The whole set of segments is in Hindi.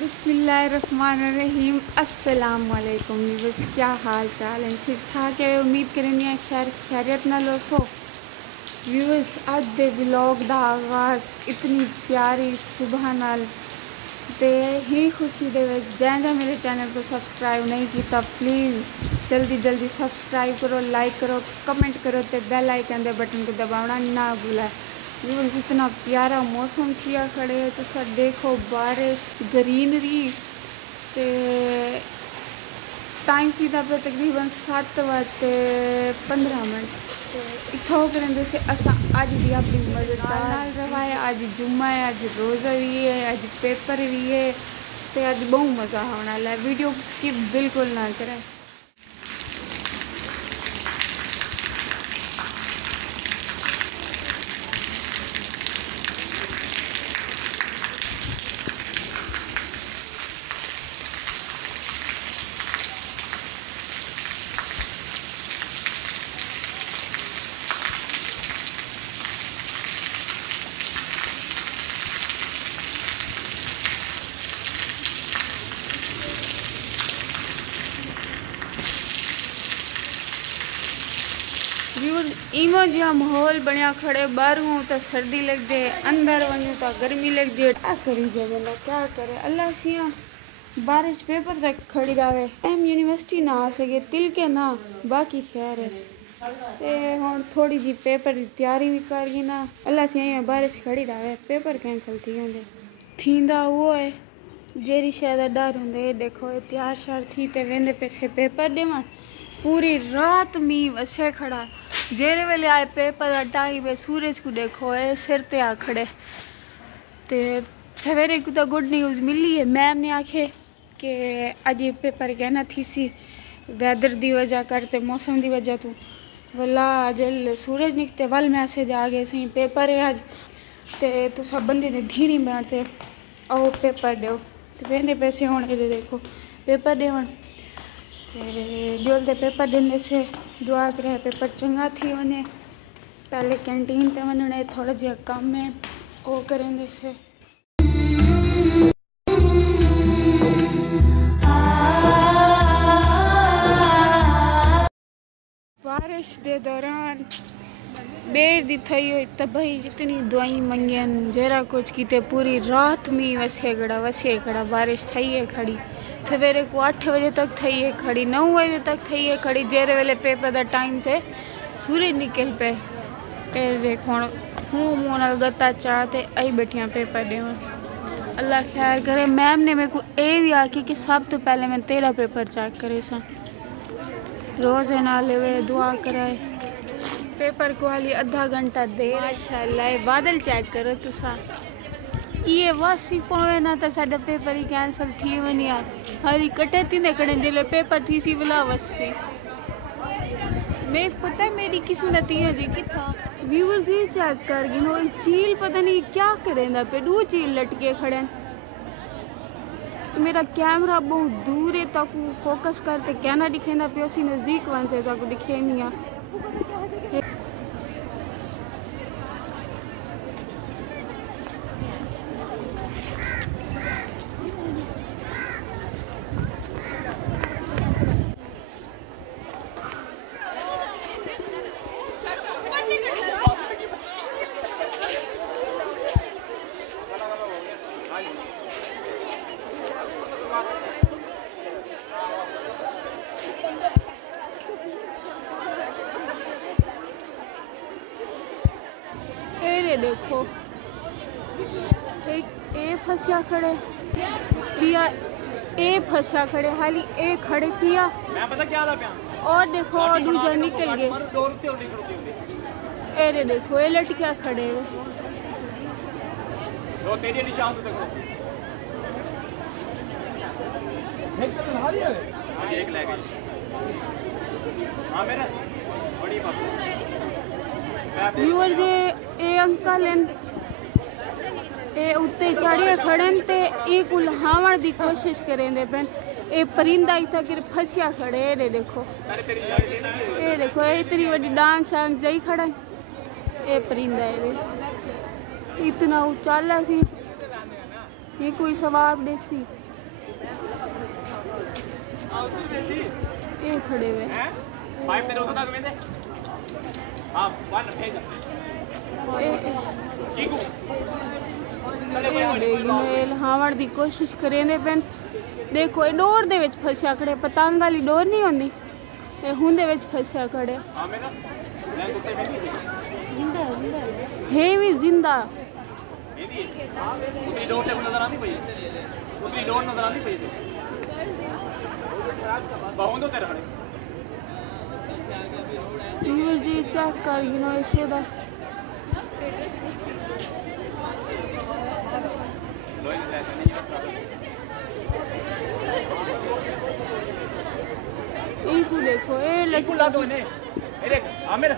बिस्मिल्लाहिर्रहमानिर्रहीम। अस्सलाम वालेकुम। बस क्या हाल चाल है? ठीक ठाक है। उम्मीद करनी खैर खैरियत ना लो सो व्यूअर्स। अज दे व्लॉग दा आगाज़ इतनी प्यारी सुबह नाल ते ही खुशी दे जैसा मेरे चैनल को सब्सक्राइब नहीं किया प्लीज़ जल्दी सब्सक्राइब करो, लाइक करो, कमेंट करो ते बेल आइकन दे बटन को दबाना ना भूलें। व्यूअर्स इतना प्यारा मौसम किया खड़े है तो सर देखो बारिश ग्रीनरी ते टाइम थी पे तकरीबन 7:15 इतना करेंगे से असा अज भी अपनी मजेदार रवाए। अज जुम्मा है, अज रोज़ा भी है, अज पेपर भी है तो अज बहुत मज़ा आने वाला है। वीडियो स्किप बिल्कुल ना करें। इमो जहा माहौल बनया खड़े, बाहर हूँ तो सर्दी लग जाए, अंदर वनूँ तो गर्मी लग जाए। क्या करी जाए बंदा, क्या करे। अल्लाह सिया बारिश पेपर तक खड़ी रहे, एम यूनिवर्सिटी ना आ सके तिल के ना बाकी खैर है। ते हम थोड़ी जी पेपर की तैयारी भी कर गई ना, अल्लाह सिया बारिश खड़ी रहे पेपर कैंसल थी होंगे थींदा वो है जेरी शायद डर होंगे। देखो तैयार शार थी ते वेंदे पैसे पेपर देवन पूरी रात मींह वसे खड़ा। जेरे वेले आए पेपर टाइम है सूरज को देखो है सिर ते आ खड़े। ते सवेरे को तो गुड न्यूज़ मिली है, मैम ने आखे कि अज पेपर कहना थी सी वैदर की वजह करते मौसम की वजह तो वला अज सूरज निकते वल मैसेज आ गए सही पेपर है अज ते तो सब बंदे ने धीरे बैठते आओ पेपर दो तो वेंदे पैसे होने देखो पेपर देवन जोलते पेपर देने से दुआ करे पेपर चंगा थी वने। पहले कैंटीन ते वनने थोड़ा जहा कम है वो करेंगे से। बारिश के दौरान देर दी थई हुई तबाही जितनी दवाई मंगन जरा कुछ किते पूरी रात मींह वसे खड़ा बारिश थई है खड़ी। सवेरे को 8 बजे तक थई है खड़ी, 9 बजे तक थई है खड़ी। जेरे वेले पेपर का टाइम थे सूरज निकल पे देखो हूँ मुँह नाल गत्ता चाहते आई बैठिया पेपर देवन। अल्लाह खैर करे। मैम ने मेरे को ये भी आखी कि सब तो पहले मैं तेरा पेपर चेक करे सा रोज़ ना ले दुआ कराए पेपर को हाली आधा घंटा देर। माशाअल्लाह बादल चेक करो तुसा ये वासी पवे ना तो साडा पेपर ही कैंसल थी वनी हाली कटे थी ने कड़े जिले पेपर थी सी वाला वसी मैं पता मेरी किस्मत ये जी कि था व्यूअर्स ये चेक कर गई नो चील पता नहीं क्या करेंदा पे दो चील लटके खड़े। मेरा कैमरा बहुत दूर है तक फोकस करते कहना दिखेंदा पे सी नज़दीक बनते तक दिखे नहीं आ। देखो एक ए फंसिया खड़े बिया ए फंसा खड़े हाली ए खड़े किया और देखो दूजा निकल गए। ए देखो ये लटकिया खड़े व्यूअर्स ए अंकल ए उत्ते चढ़े खड़े ते ए को लहावण की कोशिश करेंदे पेन ए परिंदा इतना कि फसिया खड़े। ये देखो इतनी बड़ी डांग शांग जई खड़ा ए परिंदा है इतना उचाला सी ये कोई सवाब देसी ये खड़े हुए हावण की कोशिश करेंदे पेन। देखो ये डोर दे विच फसिया खड़े, पतंग वाली डोर नहीं होंदी, ये हुंदे विच फसिया खड़े। है भी जिंदा जी चेक कर गिनो यशोदा। इकू देखो ए लटू ला दो ने ए देख आमिर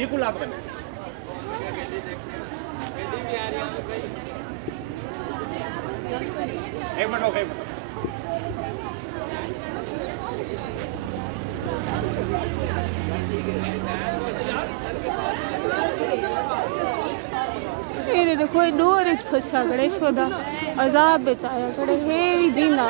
इकू ला दो ने एक मिनट ओके ये देखो ये डोर इच फंसा खड़े शोदा अजाब बेचाया खड़े है भी जिंदा।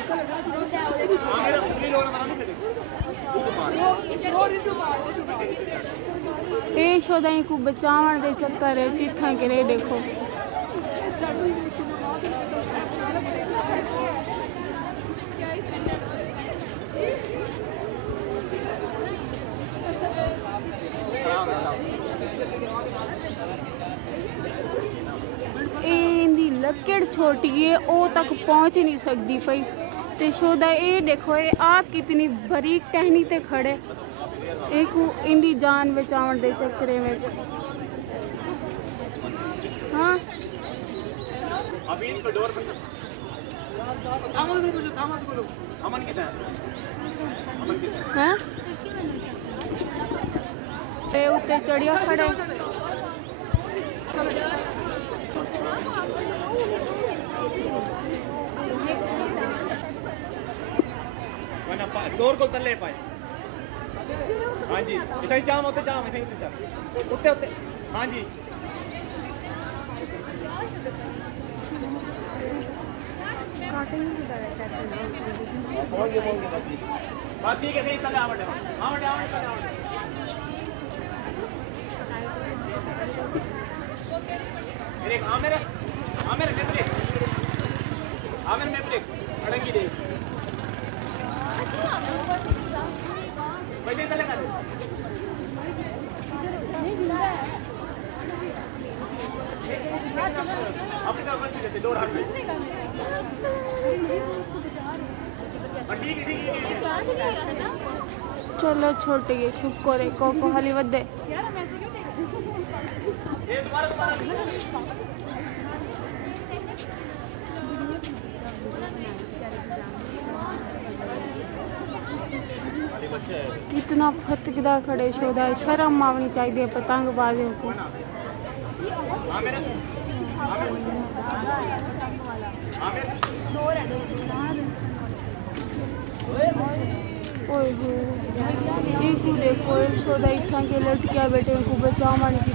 ये शोदा को बचावन दे चक्कर है चिट्ठा करे। देखो इंदी लकड़ छोटी है ओ तक पहुंच नहीं सकती पई ते शोदा ये देखो ये आप कितनी बारीक टहनी ते खड़े एक इंदी जान बचावन दे चक्करे में। हाँ अभी इनको डोर पे थामस बोलो अमन किधर है अमन किधर है ए उत्ते चढ़िया खड़े डोर को तले पाए। हाँ जी इतना ही जाम होते जाम इतना ही जाम उत्ते उत्ते। हाँ जी बात ठीक है सही तले आवड़े आवड़े आवड़े तले आवड़े मेरे आमिर आमिर में ब्रेक आमिर में ब्रेक अड़ंगी दे बैठे तले कर अपनी तरफ बच जाते डोर हाथ में ठीक है चलो छोटे के शुक्र है को हाली वदे कितना फतकदा खड़े शोदा शर्म आवनी चाहिए पतंगबाजों को। एक देखो शोदा इतना के लटकिया बेटे को बचाव मन की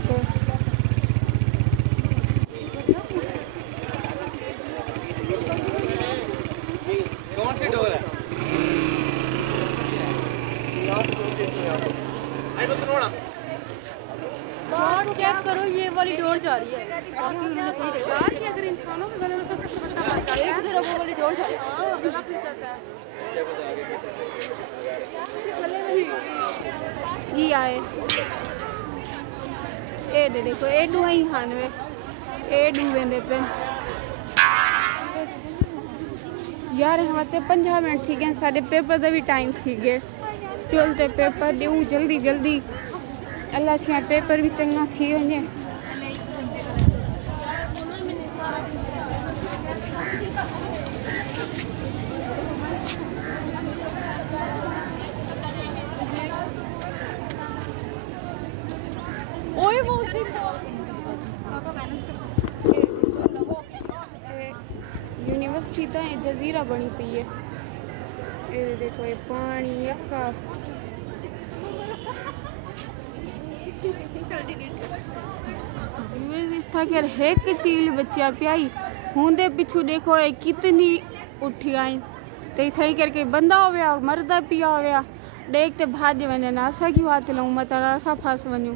कौन सी डोर है डोर चेक करो ये वाली डोर जा रही है बाकी उन्होंने सही देखा कि अगर इंसानों के गले में फंसा एक जरा वो वाली डोर जा रही है। ये आए ए दे देखो ए डू ही हानवे ए डू वेंदे पे यार हमारे 15 मिनट थी गए साढ़े पेपर का भी टाइम थी गए 12th पेपर दूँ जल्दी जल्दी अल्लाह से पेपर भी चंगा थी वने। यूनिवर्सिटी तो जजीरा बनी पई है ये देखो ये पानी यका एक चील बच्चा प्याई होंदे पिछू देखो ये कितनी उठी आई तो इतना करके बंदा हो गया मरदा पिया हो गया देखते भाज वने नासा की बात लूँ मत असा फंस वनूँ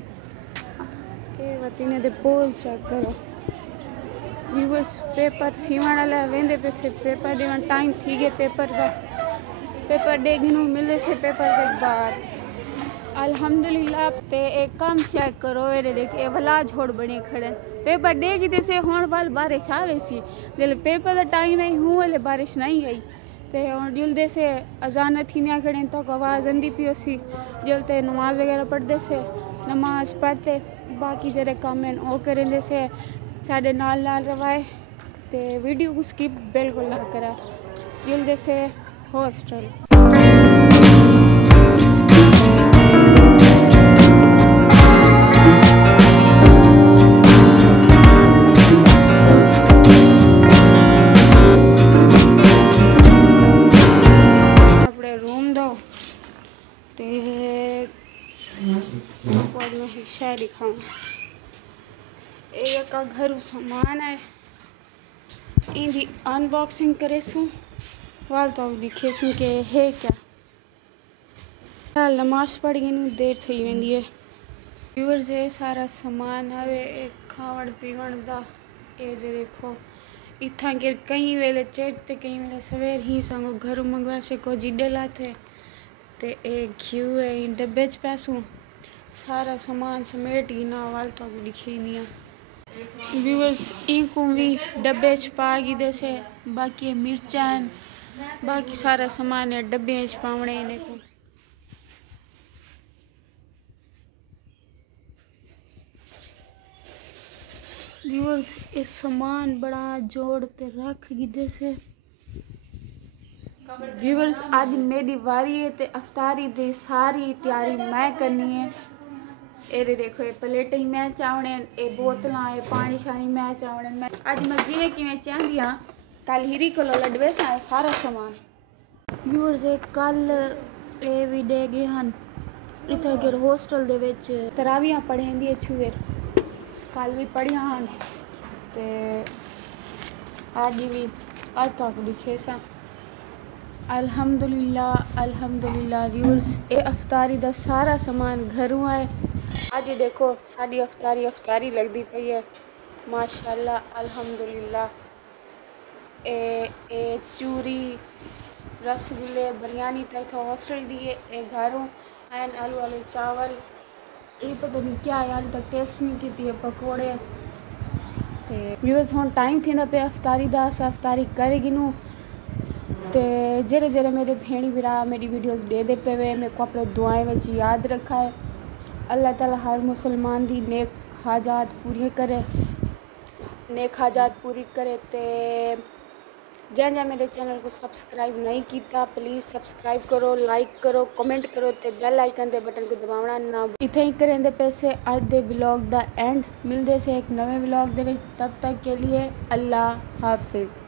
ये वतीने दे पोज चेक करो व्यूअर्स पेपर थी वाला वेंदे पे से पेपर देना टाइम थी गए पेपर का पेपर डेगिनू मिले से पेपर के बाद अल्हम्दुलिल्लाह ते एक काम चेक करो ये देख ये भला झोड़ बने खड़े पेपर डेगी ते से होने वाल बारिश आ गई सी जल पेपर का टाइम नहीं हुआ वाले बारिश नहीं आई ते और जल्दी से अजान थी ना खड़े तो आवाज़ आंदी पियो सी जल्दी नमाज वगैरह पढ़ते से नमाज पढ़ते बाकी जरे काम है वो करेंगे से साढ़े नाल रवाए ते वीडियो को स्किप बिल्कुल ना करा जल्दी से हॉस्टल अपने रूम दो ते मैं शायद दिखाऊँ एक का घर सामान है इंदी अनबॉक्सिंग करे सूँ वाल तो दिखे सूँ के है क्या नमाज पढ़ गई देर थी वेंदी है व्यूअर्स ये सारा सामान है एक खावण पीवण दा ये देखो इतना के कई वेले चढ़ते कई वेले सवेर ही संगो घर मंगवा से को जिडेला थे ते एक घी है इन डब्बे च पैसों सारा सामान समेट ही ना वाल तो दिखे नहीं है व्यूअर्स इनको भी डब्बे च पा गी दे से बाकी मिर्चा बाकी सारा सामान है डब्बे च पावणे इन्हें को व्यूअर्स इस सामान बड़ा जोड़ ते रख गी दे से व्यूअर्स आज मेरी बारी है ते अफ्तारी दी सारी तैयारी मैं करनी है ये देखो ये प्लेट ही मैं चावने ये बोतल ये पानी शानी मैं चावने मैं आज मैं जिमें कि मैं चाहती हाँ कल हिरी को लडवे से सारा सामान व्यूअर्स कल ये भी दे गए हैं इतना के हॉस्टल दे विच तरावियां पढ़ेंदी छुए कल भी पढ़िया हैं ते आज भी आज तक लिखे सा अल्हम्दुलिल्लाह व्यूअर्स ये अफ्तारी दा सारा सामान घरों है आज देखो साड़ी अफ्तारी लगती पई है माशाल्लाह अल्हम्दुलिल्लाह ए चूरी रसगुल्ले बिरयानी तो हॉस्टल दी है ए घरों एंड आलू वाले चावल ये पता नहीं क्या है आज तक टेस्ट नहीं की पकौड़े ते व्यूअर्स हुण टाइम थींदा पे अफ्तारी दा अफ्तारी करे गिनू ते जरे जरे मेरे भेणी भरा मेरी वीडियोस दे पे वे मेरे को अपने दुआएं में याद रखा है अल्लाह ताला हर मुसलमान दी नेक हाजात पूरी करे ते जैन मेरे चैनल को सब्सक्राइब नहीं किया प्लीज़ सब्सक्राइब करो लाइक करो कमेंट करो ते बेल आइकन दे बटन को दबावना ना इतना ही करें पैसे आज दे व्लॉग दा एंड मिलते से एक नवे व्लॉग दे तब तक के लिए अल्लाह हाफिज़।